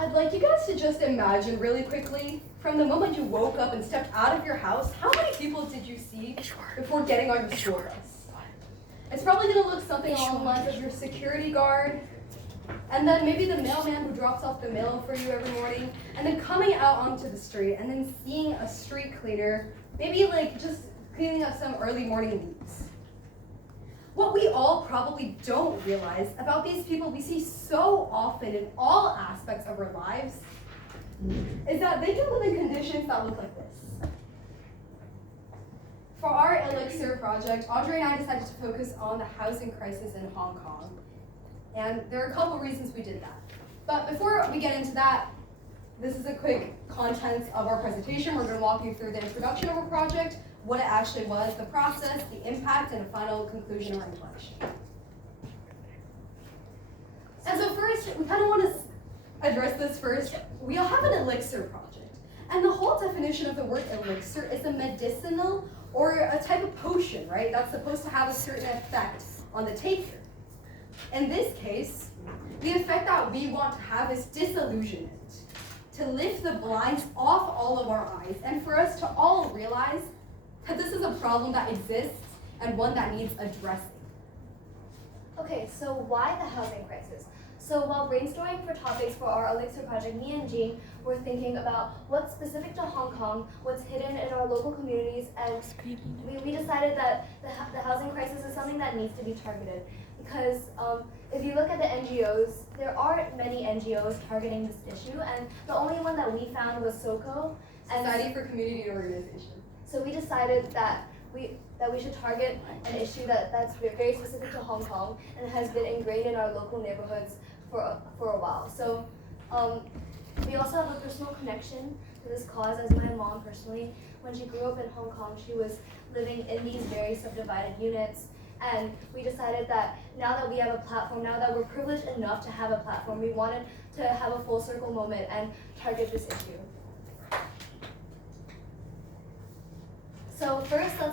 I'd like you guys to just imagine really quickly, from the moment you woke up and stepped out of your house, how many people did you see before getting on your school bus? It's probably going to look something along the lines of your security guard, and then maybe the mailman who drops off the mail for you every morning, and then coming out onto the street, and then seeing a street cleaner, maybe like just cleaning up some early morning leaves. What we all probably don't realize about these people we see so often in all aspects of our lives is that they can live in conditions that look like this. For our Elixir project, Audrey and I decided to focus on the housing crisis in Hong Kong. And there are a couple reasons we did that. But before we get into that, this is a quick contents of our presentation. We're going to walk you through the introduction of our project, what it actually was, the process, the impact, and a final conclusion or reflection. And so first, we kind of want to address this first. We all have an Elixir project. And the whole definition of the word elixir is a medicinal or a type of potion, right? That's supposed to have a certain effect on the taker. In this case, the effect that we want to have is disillusionment, to lift the blinds off all of our eyes, and for us to all realize that this is a problem that exists and one that needs addressing. Okay, so why the housing crisis? So while brainstorming for topics for our Elixir project, me and Jean were thinking about what's specific to Hong Kong, what's hidden in our local communities, and we decided that the housing crisis is something that needs to be targeted. Because if you look at the NGOs, there aren't many NGOs targeting this issue, and the only one that we found was SOCO. Society for Community Organization. So we decided that we should target an issue that's very specific to Hong Kong and has been ingrained in our local neighborhoods for a while. So we also have a personal connection to this cause, as my mom personally, when she grew up in Hong Kong, she was living in these very subdivided units. And we decided that now that we have a platform, now that we're privileged enough to have a platform, we wanted to have a full circle moment and target this issue. So first, I'll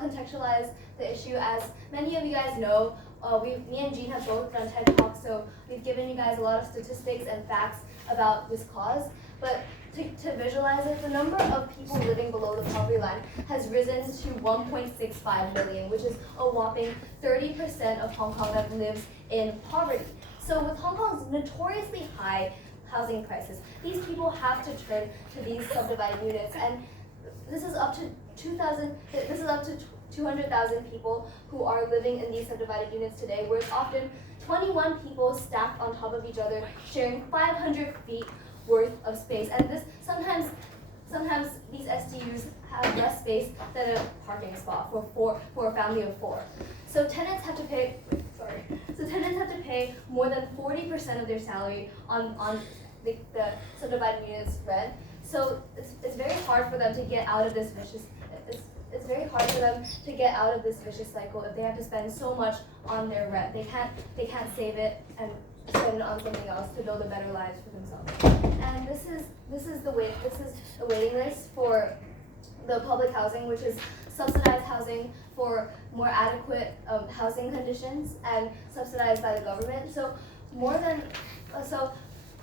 contextualize the issue. As many of you guys know, me and Jean have both done TED Talks, so we've given you guys a lot of statistics and facts about this cause. But to visualize it, the number of people living below the poverty line has risen to 1.65 million, which is a whopping 30% of Hong Kong that lives in poverty. So with Hong Kong's notoriously high housing crisis, these people have to turn to these subdivided units, and this is up to 200,000 people who are living in these subdivided units today, where it's often 21 people stacked on top of each other, sharing 500 feet worth of space. And this sometimes these SDUs have less space than a parking spot for a family of 4. So tenants have to pay more than 40% of their salary on the subdivided units rent. So it's very hard for them to get out of this vicious. It's very hard for them to get out of this vicious cycle if they have to spend so much on their rent. They can't save it and spend it on something else to build a better lives for themselves. And this is the waiting list for the public housing, which is subsidized housing for more adequate housing conditions and subsidized by the government. So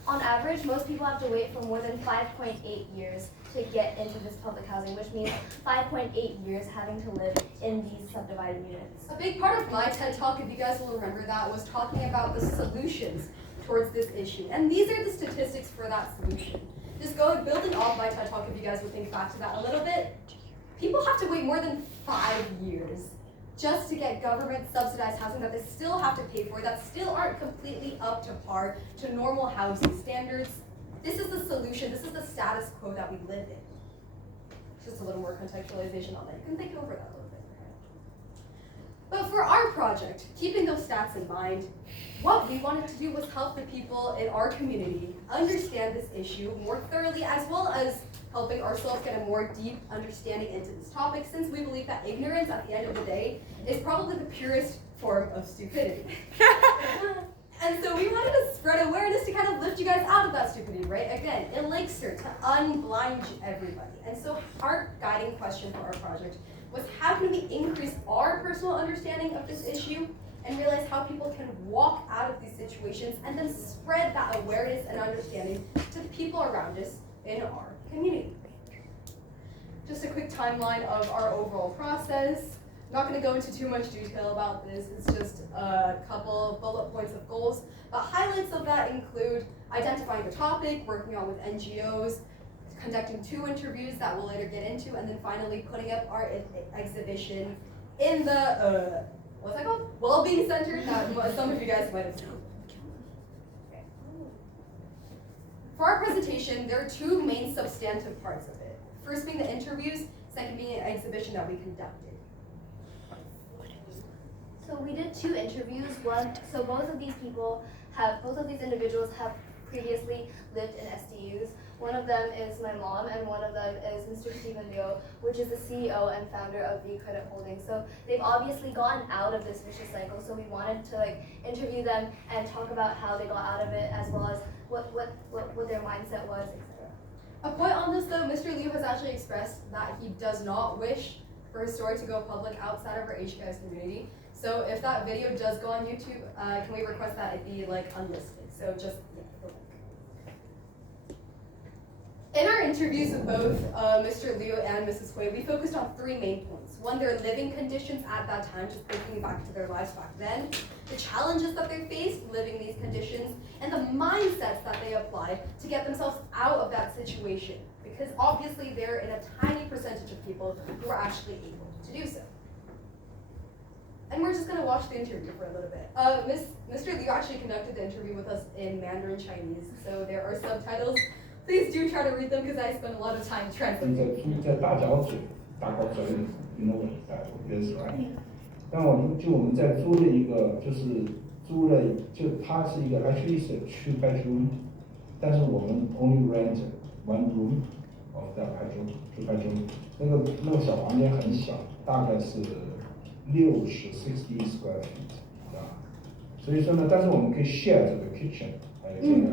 on average, most people have to wait for more than 5.8 years to get into this public housing, which means 5.8 years having to live in these subdivided units. A big part of my TED Talk, if you guys will remember that, was talking about the solutions towards this issue. And these are the statistics for that solution. Just building off my TED Talk, if you guys would think back to that a little bit, people have to wait more than 5 years just to get government subsidized housing that they still have to pay for, that still aren't completely up to par to normal housing standards. This is the solution. This is the status quo that we live in. Just a little more contextualization on that. You can think over that a little bit. But for our project, keeping those stats in mind, what we wanted to do was help the people in our community understand this issue more thoroughly, as well as helping ourselves get a more deep understanding into this topic, since we believe that ignorance at the end of the day is probably the purest form of stupidity. And so we wanted to spread awareness to kind of lift you guys out of that stupidity, right? Again, Elixir, to unblind everybody. And so our guiding question for our project was, how can we increase our personal understanding of this issue and realize how people can walk out of these situations and then spread that awareness and understanding to the people around us in our community. Just a quick timeline of our overall process. I'm not going to go into too much detail about this. It's just a couple of bullet points of goals. But highlights of that include identifying the topic, working on with NGOs, conducting 2 interviews that we'll later get into, and then finally putting up our exhibition in the, what's that called? Wellbeing Center that some of you guys might have seen. Okay. For our presentation, there are 2 main substantive parts of it. First being the interviews, second being an exhibition that we conducted. So we did 2 interviews. So both of these individuals have previously lived in SDUs. One of them is my mom, and one of them is Mr. Stephen Liu, which is the CEO and founder of V Credit Holdings. So they've obviously gotten out of this vicious cycle. So we wanted to interview them and talk about how they got out of it, as well as what their mindset was, etc. A point on this though, Mr. Liu has actually expressed that he does not wish for his story to go public outside of our HKS community. So if that video does go on YouTube, can we request that it be unlisted? So just, yeah, the link. In our interviews with both Mr. Liu and Mrs. Hui, we focused on 3 main points. One, their living conditions at that time, just thinking back to their lives back then, the challenges that they faced living these conditions, and the mindsets that they applied to get themselves out of that situation. Because obviously they're in a tiny percentage of people who are actually able to do so. And we're just going to watch the interview for a little bit. Mr. Liu actually conducted the interview with us in Mandarin Chinese, so there are subtitles. Please do try to read them because I spend a lot of time translating. You know that is right. 但我们在租了一个，它是一个 actually is a 2 bedroom， 但是我们 only rent 1 room of that bedroom 2 bedroom， 那个小房间很小，大概是60 square feet 啊，所以说呢，但是我们可以 share 这个 kitchen， 还有这个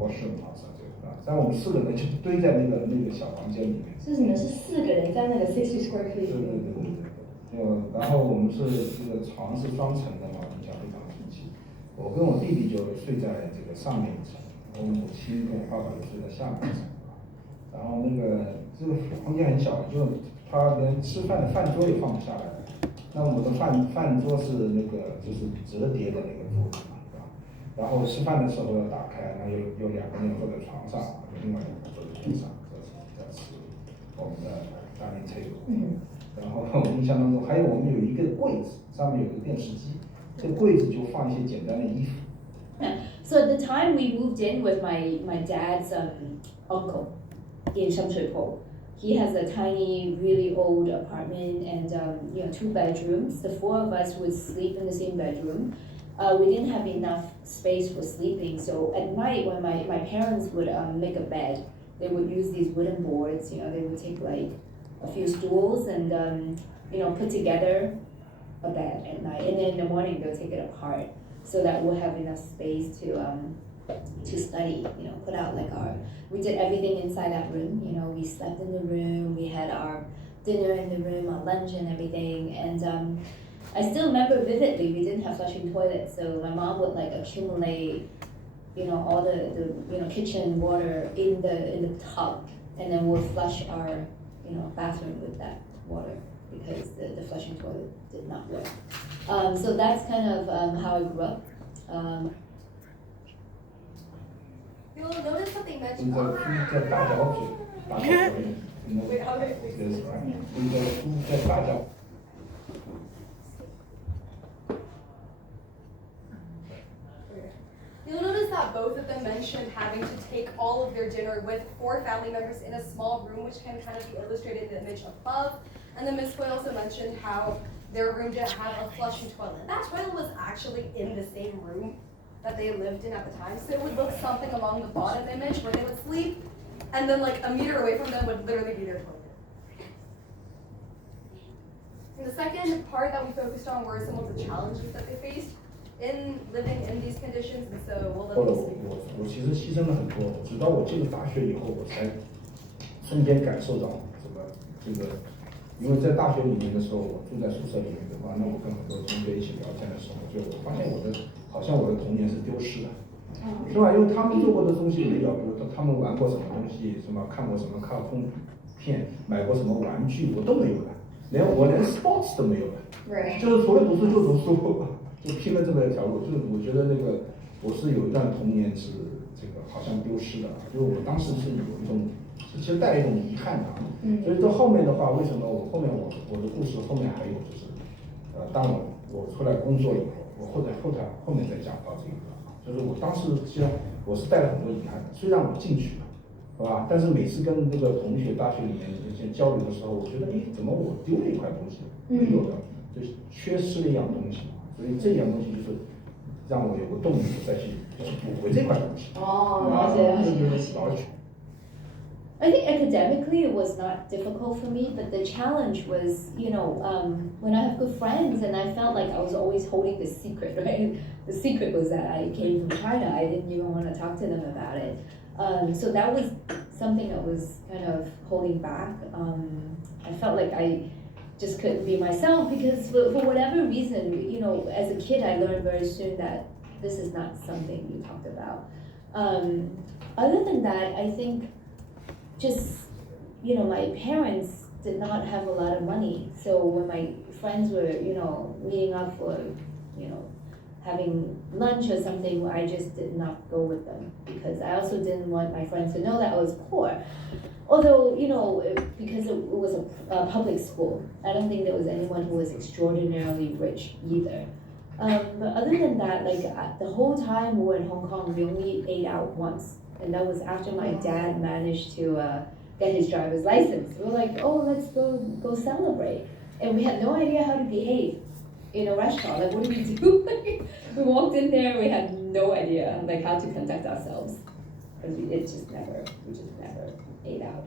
washroom 啊这个啊，但我们4个人就堆在那个小房间里面。是你们是4个人在那个60 square feet 里面。对。然后我们是这个床是双层的嘛，比较非常通气。我跟我弟弟就睡在这个上面一层，我母亲跟我爸爸就睡在下面一层啊。然后这个房间很小，就他连吃饭的饭桌也放不下来。那我的饭桌是就是折叠的那个桌子嘛，对吧？然后吃饭的时候要打开，那有2个人坐在床上，另外2个坐在地上，这是我们的dining table。然后我印象当中还有我们有一个柜子，上面有个电视机，这个柜子就放一些简单的衣服。So at the time we moved in with my dad's uncle in Shamshui-Po. He has a tiny, really old apartment and 2 bedrooms. The 4 of us would sleep in the same bedroom. We didn't have enough space for sleeping, so at night when my parents would make a bed, they would use these wooden boards. They would take a few stools and put together a bed at night, and then in the morning they'll take it apart so that we'll have enough space to study. Put out we did everything inside that room. We slept in the room, we had our dinner in the room, our lunch and everything. And I still remember vividly we didn't have flushing toilets, so my mom would accumulate all the kitchen water in the tub, and then we'll flush our bathroom with that water because the flushing toilet did not work. So that's kind of how I grew up. You'll notice that they mentioned. 在大角嘴，Wait, how do I fix this? 在大角。You'll notice that both of them mentioned having to take all of their dinner with 4 family members in a small room, which can kind of be illustrated in the image above. And then Ms. Hui also mentioned how their room didn't have a flushing toilet. That toilet was actually in the same room that they lived in at the time. So it would look something along the bottom image where they would sleep, and then a meter away from them would literally be their toilet. And the second part that we focused on were some of the challenges that they faced in living in these conditions, and so we'll let them speak. 我其实牺牲了很多，直到我进了大学以后，我才瞬间感受到这个因为在大学里面的时候，我住在宿舍里面的话，那我跟很多同学一起聊天的时候，就我发现好像我的童年是丢失的，是吧？因为他们做过的东西没有，比如说他们玩过什么东西，什么看过什么卡通片，买过什么玩具，我都没有的，连 sports 都没有的，就是除了读书就读书，就拼了这么一条路。就是我觉得那个我是有一段童年是这个好像丢失的，就是我当时是有一种。其实带一种遗憾的，所以到后面的话，为什么我的故事后面还有就是，当我出来工作以后，我后面再讲到这个，就是我当时其实我是带了很多遗憾的，虽然我进去了，是吧？但是每次跟那个同学大学里面一些交流的时候，我觉得怎么我丢了一块东西，没有的，就是缺失了一样东西，所以这样东西就是让我有个动力再去补回这块东西。了解。了解。I think academically it was not difficult for me, but the challenge was, when I have good friends and I felt like I was always holding the secret, right? The secret was that I came from China. I didn't even want to talk to them about it. So that was something that was kind of holding back. I felt like I just couldn't be myself because for whatever reason, as a kid I learned very soon that this is not something you talked about. Other than that, I think just, my parents did not have a lot of money. So when my friends were, meeting up for, having lunch or something, I just did not go with them because I also didn't want my friends to know that I was poor. Although, because it was a public school, I don't think there was anyone who was extraordinarily rich either. But other than that, the whole time we were in Hong Kong, we only ate out once. And that was after my dad managed to get his driver's license. We were like, oh, let's go celebrate. And we had no idea how to behave in a restaurant. Like, what do we do? We walked in there, we had no idea how to conduct ourselves. Because we just never ate out.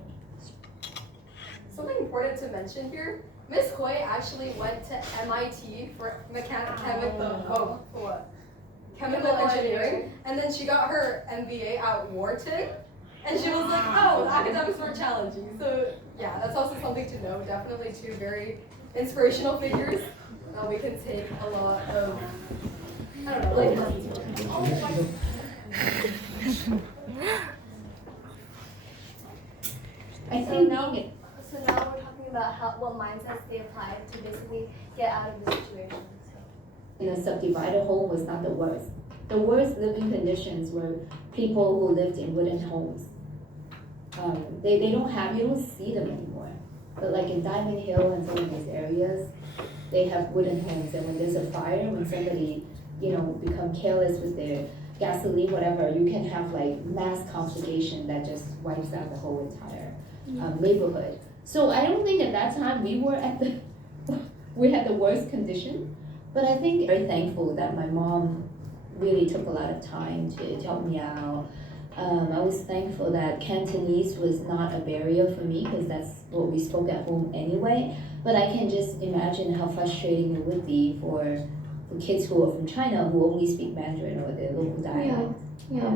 Something important to mention here, Miss Hui actually went to MIT for chemical engineering, and then she got her MBA at Wharton, and she was like, oh, academics were challenging. So yeah, that's also something to know. Definitely two very inspirational figures that we can take a lot of, I think so now we're talking about what mindsets they applied to basically get out of the situation. In a subdivided home was not the worst. The worst living conditions were people who lived in wooden homes. You don't see them anymore. But like in Diamond Hill and some of these areas, they have wooden homes, and when there's a fire, when somebody, become careless with their gasoline, whatever, you can have mass complication that just wipes out the whole entire neighborhood. So I don't think at that time we had the worst condition. But I think very thankful that my mom really took a lot of time to help me out. I was thankful that Cantonese was not a barrier for me because that's what we spoke at home anyway. But I can just imagine how frustrating it would be for kids who are from China who only speak Mandarin or their local dialect. Yeah.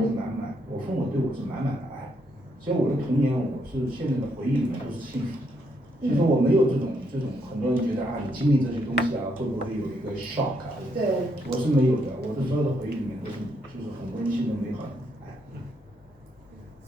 我父母对我是满满的爱，所以我的童年，我是现在的回忆里面都是幸福。所以说我没有这种很多人觉得你经历这些东西会不会有一个 shock 对，我是没有的，我的所有的回忆里面都是就是很温馨的美好的。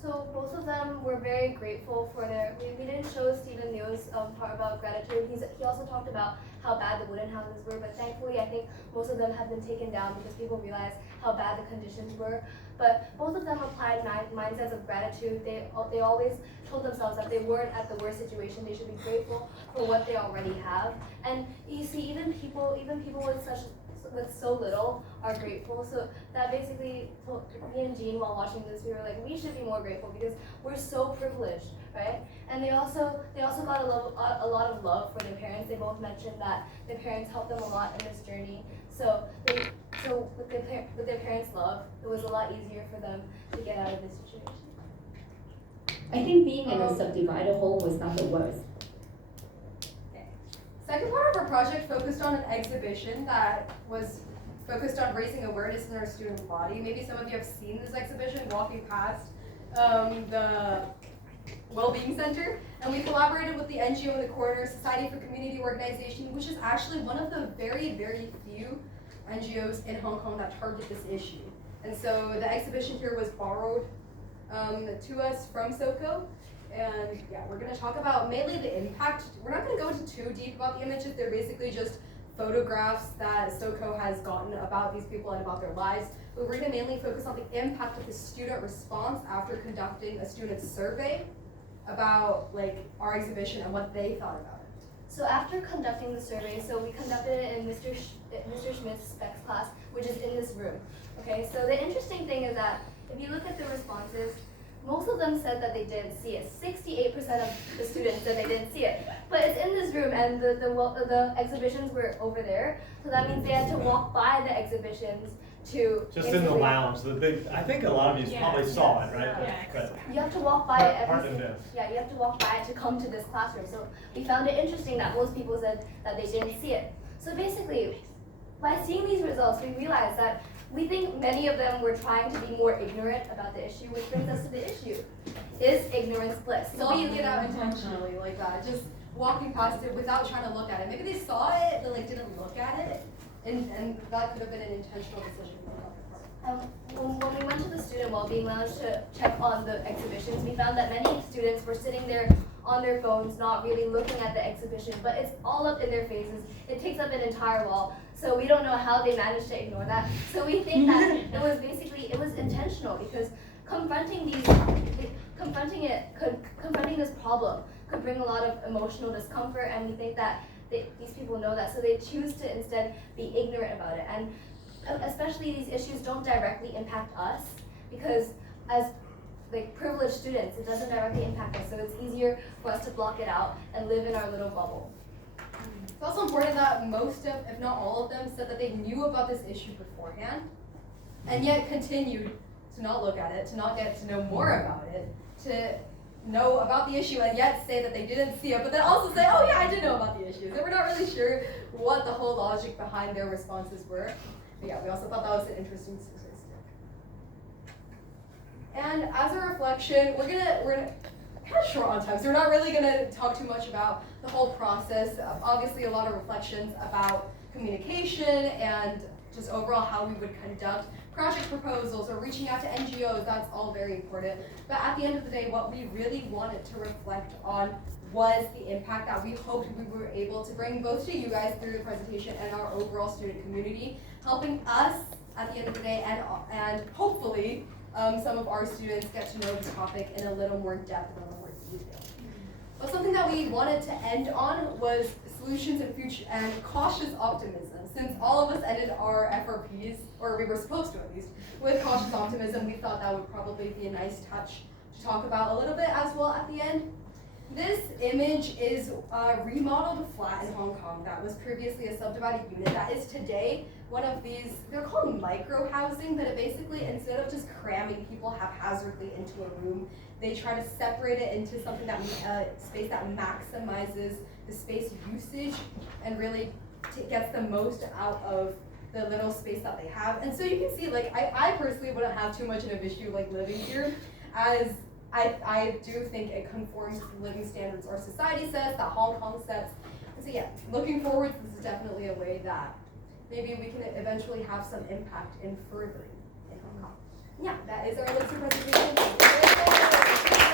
So both of them were very grateful for their. We didn't show Stephen News part about gratitude. He also talked about how bad the wooden houses were, but thankfully I think most of them have been taken down because people realized how bad the conditions were. But both of them applied mindsets of gratitude. They always told themselves that they weren't at the worst situation. They should be grateful for what they already have. And you see, even people with so little are grateful. So that basically told me and Jean while watching this, we were like, we should be more grateful because we're so privileged, right? And they also got a lot of love for their parents. They both mentioned that their parents helped them a lot in this journey. So with their parents' love, it was a lot easier for them to get out of this situation. I think being in a subdivided home was not the worst. Second part of our project focused on an exhibition that was focused on raising awareness in our student body. Maybe some of you have seen this exhibition walking past the Wellbeing Center, and we collaborated with the NGO in the corner, Society for Community Organization, which is actually one of the very, very few NGOs in Hong Kong that target this issue. And so the exhibition here was borrowed to us from SOCO. And yeah, we're going to talk about mainly the impact. We're not going to go into too deep about the images. They're basically just photographs that SOCO has gotten about these people and about their lives. But we're going to mainly focus on the impact of the student response after conducting a student survey about like our exhibition and what they thought about it. So after conducting the survey, so we conducted it in Mr. Schmidt's specs class, which is in this room. Okay, so the interesting thing is that if you look at the responses, most of them said that they didn't see it. 68% of the students said they didn't see it. But it's in this room, and the exhibitions were over there. So that means they had to walk by the exhibitions to just in the lounge. I think a lot of you probably saw it, right? Yeah. But you have to walk by it every Pardon single. this. Yeah, you have to walk by it to come to this classroom. So we found it interesting that most people said that they didn't see it. So basically, by seeing these results, we realized that we think many of them were trying to be more ignorant about the issue, which brings us to the issue. Is ignorance bliss? So walking it out intentionally like that, just walking past it without trying to look at it. Maybe they saw it, but like didn't look at it, and that could have been an intentional decision on their part. When we went to the student wellbeing lounge to check on the exhibitions, we found that many students were sitting there on their phones, not really looking at the exhibition, but it's all up in their faces. It takes up an entire wall. So we don't know how they managed to ignore that. So we think that it was intentional, because confronting this problem could bring a lot of emotional discomfort, and we think that these people know that, so they choose to instead be ignorant about it. And especially these issues don't directly impact us, because as like privileged students, it doesn't directly impact us, so it's easier for us to block it out and live in our little bubble. It's also important that most of, if not all of them, said that they knew about this issue beforehand, and yet continued to not look at it, to not get to know more about it, to know about the issue and yet say that they didn't see it, but then also say, oh yeah, I did know about the issue. They were not really sure what the whole logic behind their responses were. But yeah, we also thought that was an interesting statistic. And as a reflection, we're gonna kind of short on time, so we're not really gonna talk too much about the whole process. Obviously, a lot of reflections about communication and just overall how we would conduct project proposals or reaching out to NGOs. That's all very important. But at the end of the day, what we really wanted to reflect on was the impact that we hoped we were able to bring both to you guys through the presentation and our overall student community, helping us at the end of the day and hopefully some of our students get to know the topic in a little more depth and a little more detail. But something that we wanted to end on was solutions and future and cautious optimism. Since all of us ended our FRPs, or we were supposed to at least, with cautious optimism, we thought that would probably be a nice touch to talk about a little bit as well at the end. This image is a remodeled flat in Hong Kong that was previously a subdivided unit that is today one of these, they're called micro housing, but it basically, instead of just cramming people haphazardly into a room, they try to separate it into something that, space that maximizes the space usage and really gets the most out of the little space that they have. And so you can see, like, I personally wouldn't have too much of an issue like living here, as I do think it conforms to the living standards our society sets, that Hong Kong sets. And so yeah, looking forward, this is definitely a way that maybe we can eventually have some impact in furthering in Hong Kong. Yeah, that is our Elixir presentation.